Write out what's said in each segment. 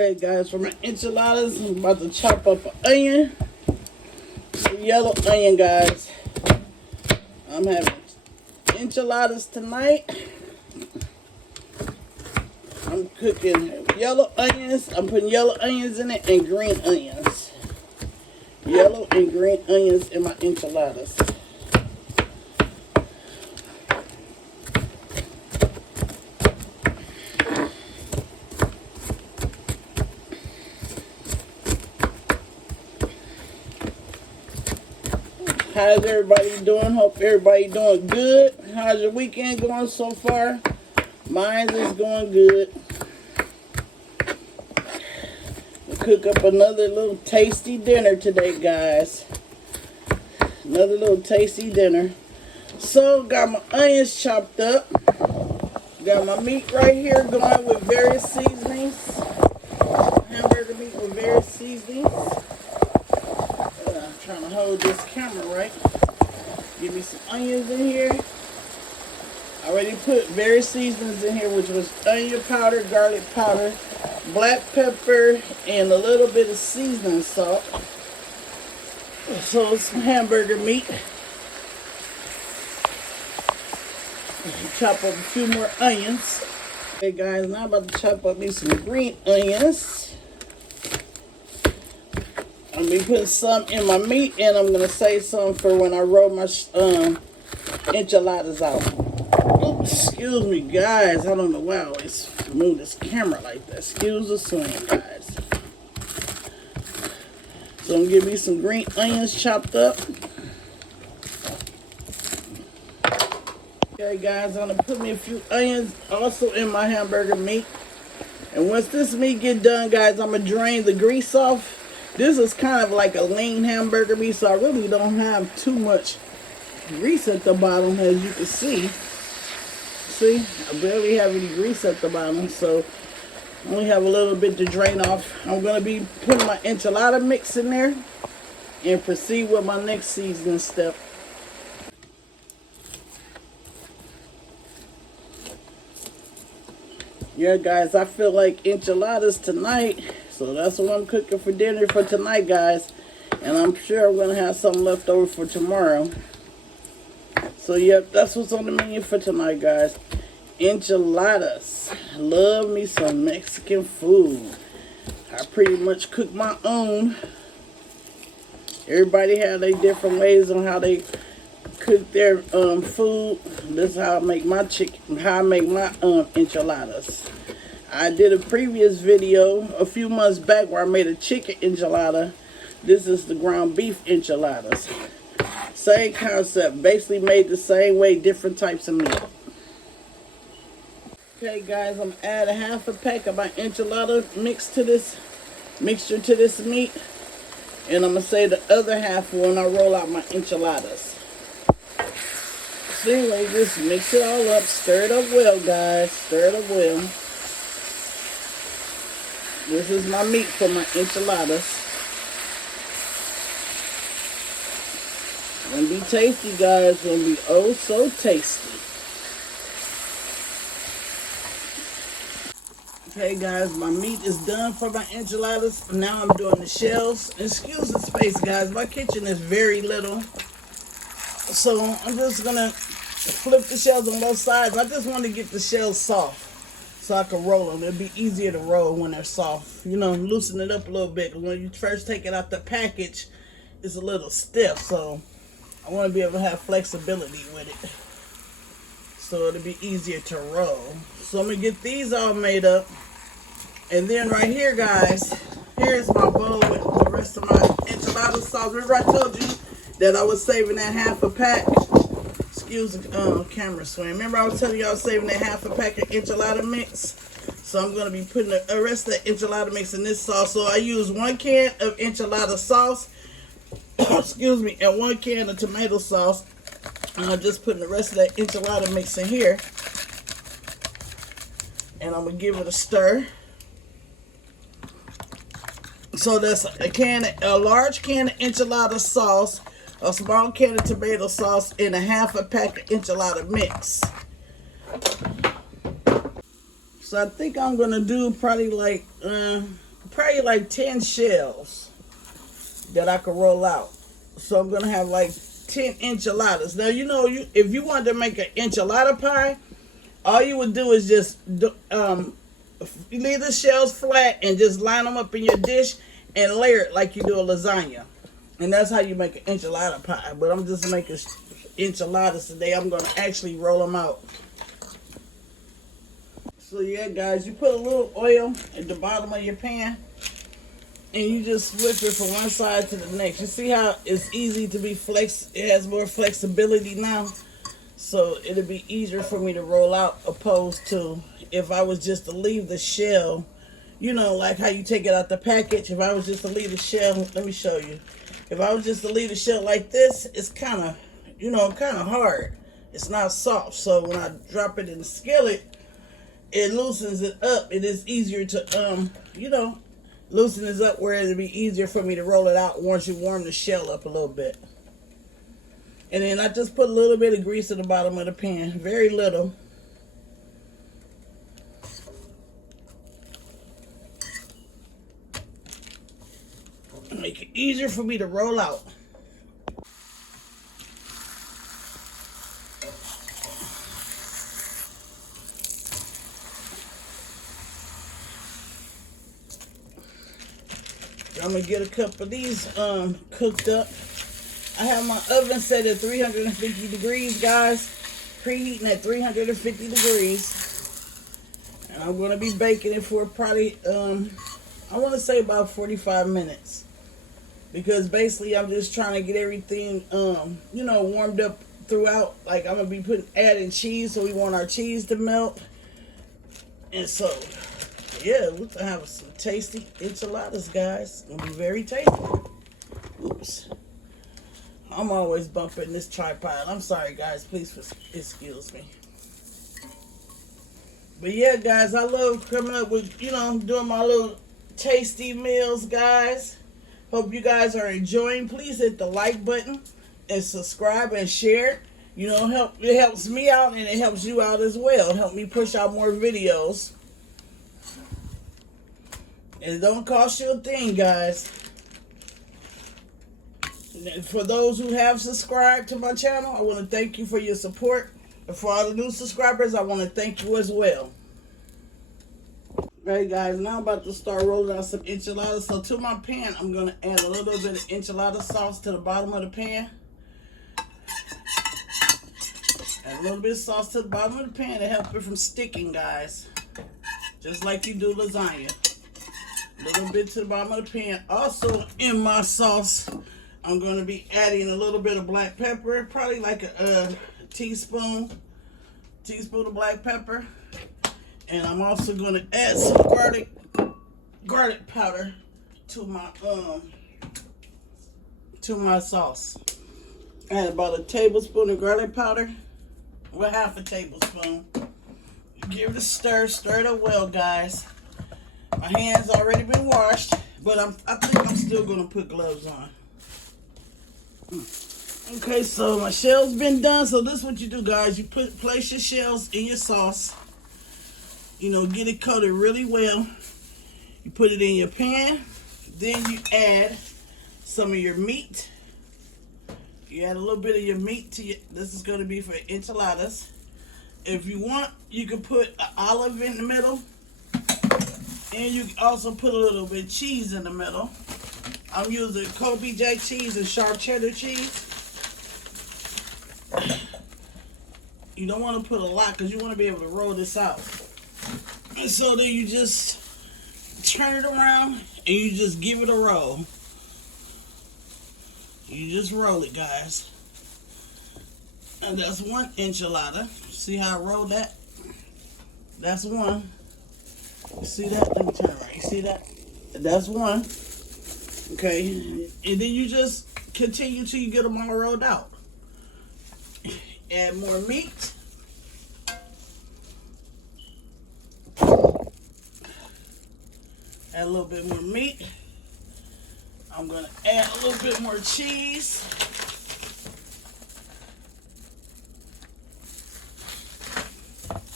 Hey guys, for my enchiladas, I'm about to chop up an onion. A yellow onion, guys. I'm having enchiladas tonight. I'm cooking yellow onions. I'm putting yellow onions in it and green onions. Yellow and green onions in my enchiladas. How's everybody doing? Hope everybody doing good. How's your weekend going so far? Mine is going good. We'll cook up another little tasty dinner today, guys. Another little tasty dinner. So, got my onions chopped up. Got my meat right here going with various seasonings. Hamburger meat with various seasonings. Trying to hold this camera right. Give me some onions in here. I already put various seasonings in here, which was onion powder, garlic powder, black pepper, and a little bit of seasoning salt. So some hamburger meat. Chop up a few more onions. Okay guys, now I'm about to chop up me some green onions. I'm going to be putting some in my meat, and I'm going to save some for when I roll my enchiladas out. Oops, excuse me, guys. I don't know why I always move this camera like that. Excuse the swing, guys. So I'm going to give me some green onions chopped up. Okay, guys, I'm going to put me a few onions also in my hamburger meat. And once this meat get done, guys, I'm going to drain the grease off. This is kind of like a lean hamburger meat, so I really don't have too much grease at the bottom, as you can see. See, I barely have any grease at the bottom, so I only have a little bit to drain off. I'm going to be putting my enchilada mix in there and proceed with my next seasoning step. Yeah, guys, I feel like enchiladas tonight. So that's what I'm cooking for dinner for tonight, guys. And I'm sure I'm going to have some left over for tomorrow. So, yep, that's what's on the menu for tonight, guys. Enchiladas. Love me some Mexican food. I pretty much cook my own. Everybody have their different ways on how they cook their food. This is how I make my enchiladas. I did a previous video a few months back where I made a chicken enchilada. This is the ground beef enchiladas. Same concept, basically made the same way, different types of meat. Okay guys, I'm gonna add a half a pack of my enchilada mixture to this meat. And I'm gonna save the other half when I roll out my enchiladas. So anyway, just mix it all up, stir it up well, guys, stir it up well. This is my meat for my enchiladas. It's gonna be tasty, guys. It's gonna be oh so tasty. Okay, guys, my meat is done for my enchiladas. Now I'm doing the shells. Excuse the space, guys. My kitchen is very little. So I'm just gonna flip the shells on both sides. I just want to get the shells soft, so I can roll them. It'll be easier to roll when they're soft. You know, loosen it up a little bit. Because when you first take it out the package, it's a little stiff. So I want to be able to have flexibility with it, so it'll be easier to roll. So I'm going to get these all made up. And then right here, guys, here's my bowl with the rest of my enchilada sauce. Remember I told you that I was saving that half a pack? Excuse the camera swing. Remember I was telling you I was saving that half a pack of enchilada mix? So I'm going to be putting the rest of the enchilada mix in this sauce. So I use 1 can of enchilada sauce, excuse me, and 1 can of tomato sauce. And I'm just putting the rest of that enchilada mix in here. And I'm going to give it a stir. So that's a large can of enchilada sauce, a small can of tomato sauce, and a half a pack of enchilada mix. So I think I'm going to do probably like probably like 10 shells that I could roll out. So I'm gonna have like 10 enchiladas. Now you know, if you wanted to make an enchilada pie, all you would do is just leave the shells flat and just line them up in your dish and layer it like you do a lasagna. And that's how you make an enchilada pie. But I'm just making enchiladas today. I'm going to actually roll them out. So yeah, guys, you put a little oil at the bottom of your pan and you just flip it from one side to the next. You see how it's easy to be it has more flexibility now. So it'll be easier for me to roll out opposed to if I was just to leave the shell, you know, like how you take it out the package. If I was just to leave the shell, let me show you. If I was just to leave the shell like this, it's kind of, you know, kind of hard. It's not soft. So when I drop it in the skillet, it loosens it up. It is easier to, you know, loosen it up where it'll be easier for me to roll it out once you warm the shell up a little bit. And then I just put a little bit of grease at the bottom of the pan, very little. Make it easier for me to roll out. I'm gonna get a couple of these cooked up. I have my oven set at 350 degrees, guys. Preheating at 350 degrees. And I'm gonna be baking it for probably I want to say about 45 minutes. Because basically I'm just trying to get everything, you know, warmed up throughout. Like I'm going to be adding cheese, so we want our cheese to melt. And so, yeah, we're going to have some tasty enchiladas, guys. It's going to be very tasty. Oops. I'm always bumping this tripod. I'm sorry, guys. Please excuse me. But yeah, guys, I love coming up with, you know, doing my little tasty meals, guys. Hope you guys are enjoying. Please hit the like button and subscribe and share. You know, it helps me out and it helps you out as well. Help me push out more videos. And it don't cost you a thing, guys. And for those who have subscribed to my channel, I want to thank you for your support. And for all the new subscribers, I want to thank you as well. Alright, guys, now I'm about to start rolling out some enchiladas. So to my pan, I'm going to add a little bit of enchilada sauce to the bottom of the pan. Add a little bit of sauce to the bottom of the pan to help it from sticking, guys. Just like you do lasagna. A little bit to the bottom of the pan. Also, in my sauce, I'm going to be adding a little bit of black pepper. Probably like a teaspoon of black pepper. And I'm also going to add some garlic powder to my sauce. Add about a tablespoon of garlic powder. Well, half a tablespoon. Give it a stir. Stir it up well, guys. My hands already been washed, but I think I'm still going to put gloves on. Okay, so my shell's been done. So this is what you do, guys. You place your shells in your sauce. You know, get it coated really well. You put it in your pan. Then you add some of your meat. You add a little bit of your meat to this is going to be for enchiladas. If you want, you can put an olive in the middle. And you can also put a little bit of cheese in the middle. I'm using Kobe Jack cheese and sharp cheddar cheese. You don't want to put a lot because you want to be able to roll this out. And so then you just turn it around and you just give it a roll. You just roll it, guys. And that's one enchilada. See how I rolled that? That's one. You see that? Let me turn around. You see that? That's one. Okay. And then you just continue till you get them all rolled out. Add more meat. Add a little bit more meat. I'm going to add a little bit more cheese.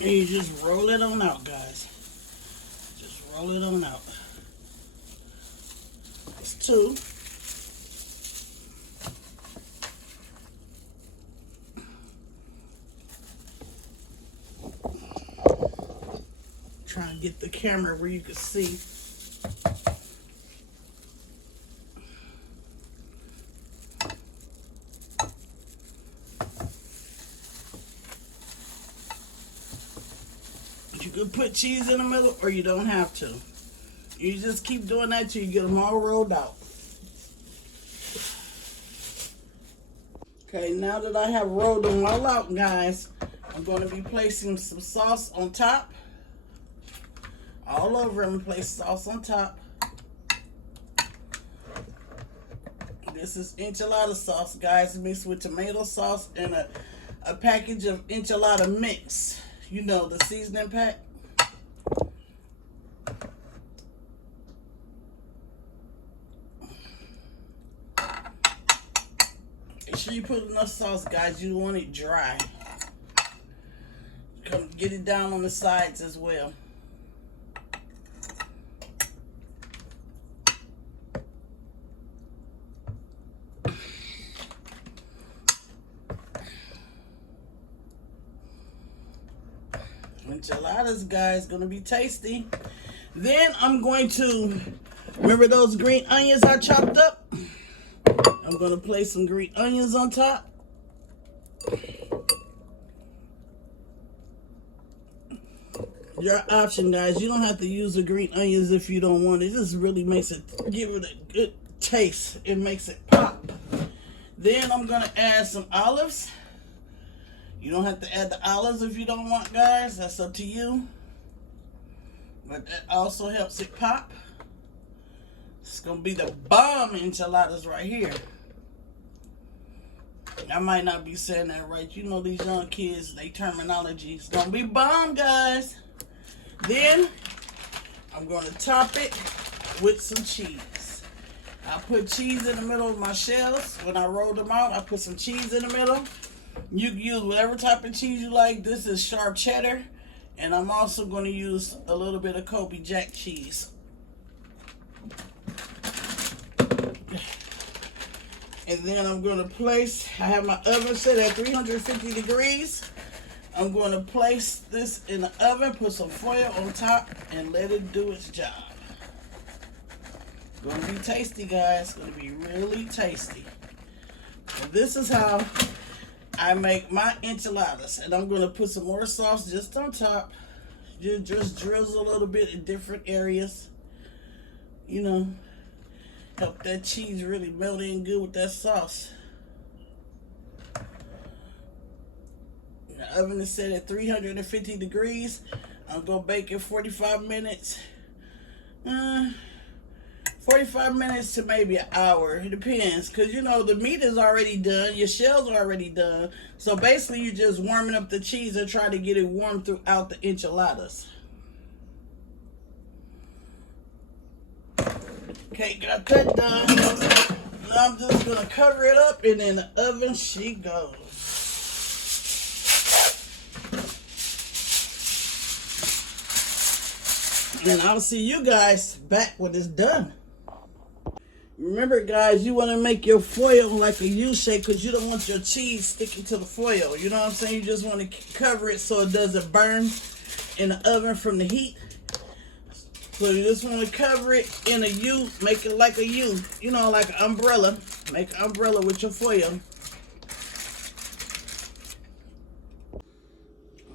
And you just roll it on out, guys. Just roll it on out. too. Trying to get the camera where you can see. You could put cheese in the middle, or you don't have to. You just keep doing that till you get them all rolled out. Okay, now that I have rolled them all out, guys, I'm going to be placing some sauce on top. All over them, place sauce on top. This is enchilada sauce, guys, mixed with tomato sauce and a package of enchilada mix. You know, the seasoning pack. Make sure you put enough sauce, guys. You don't want it dry. Come get it down on the sides as well. Enchiladas, guys, gonna be tasty. Then I'm going to, remember those green onions I chopped up? I'm gonna place some green onions on top. Your option, guys. You don't have to use the green onions if you don't want it. This really makes it, give it a good taste. It makes it pop. Then I'm gonna add some olives. You don't have to add the olives if you don't want, guys. That's up to you. But that also helps it pop. It's going to be the bomb enchiladas right here. I might not be saying that right. You know these young kids, they terminology. It's going to be bomb, guys. Then, I'm going to top it with some cheese. I put cheese in the middle of my shells. When I rolled them out, I put some cheese in the middle. You can use whatever type of cheese you like. This is sharp cheddar. And I'm also going to use a little bit of Kobe Jack cheese. And then I'm going to place, I have my oven set at 350 degrees. I'm going to place this in the oven, put some foil on top, and let it do its job. It's going to be tasty, guys. It's going to be really tasty. And this is how I make my enchiladas. And I'm going to put some more sauce just on top. Just drizzle a little bit in different areas. You know, help that cheese really melt in good with that sauce. The oven is set at 350 degrees. I'm going to bake it 45 minutes. 45 minutes to maybe an hour. It depends. Because, you know, the meat is already done. Your shells are already done. So, basically, you're just warming up the cheese and trying to get it warm throughout the enchiladas. Okay, got that done. Now I'm just going to cover it up, and in the oven she goes. And I'll see you guys back when it's done. Remember, guys, you want to make your foil like a U shape because you don't want your cheese sticking to the foil. You know what I'm saying? You just want to cover it so it doesn't burn in the oven from the heat. So you just want to cover it in a U, make it like a U, you know, like an umbrella. Make an umbrella with your foil.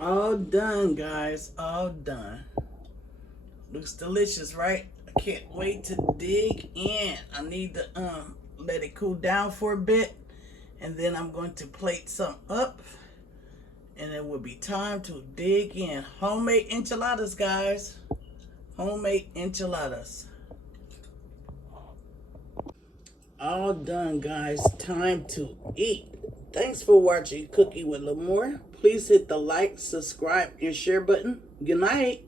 All done, guys, all done. Looks delicious, right? I can't wait to dig in. I need to let it cool down for a bit, and then I'm going to plate some up, and it will be time to dig in. Homemade enchiladas, guys. Homemade enchiladas. All done, guys. Time to eat. Thanks for watching Cooking with Lamore. Please hit the like, subscribe, and share button. Good night.